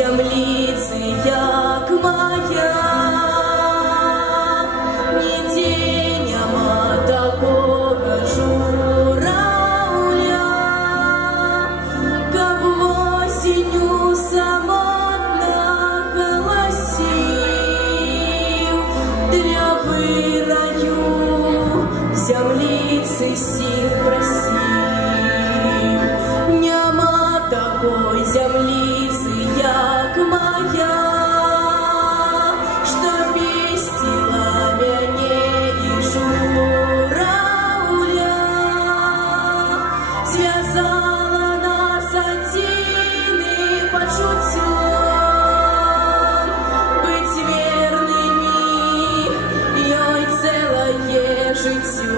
землицы, як моя, нигде нема такого журавля, как осенью самотно голосил, дрявы раю, землицы сих просил. Нема такой землицы, як моя, что вместила мяне и журавля, связала нас адзіным пачуццём, быть верными ёй цэлае жыццё.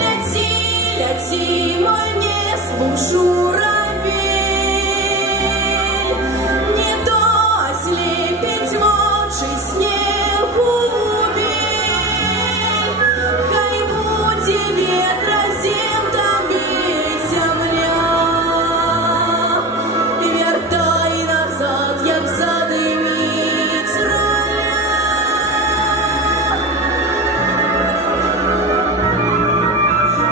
Ляці, ляці, мой не слух журавель, не то ослепить вочы снегу бель. Хай будзе ветра зем табе земля, вертай назад, як задыміць роля.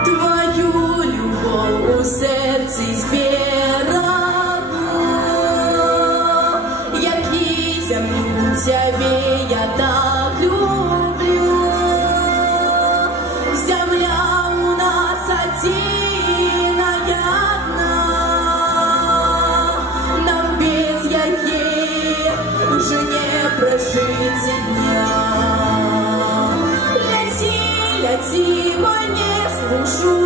Твою любов у серці зберегу, як і землю тебе я так люблю. Земля у нас одиная одна, нам без яе уже не прожить и дня. Ляці, ляці, мой не слушу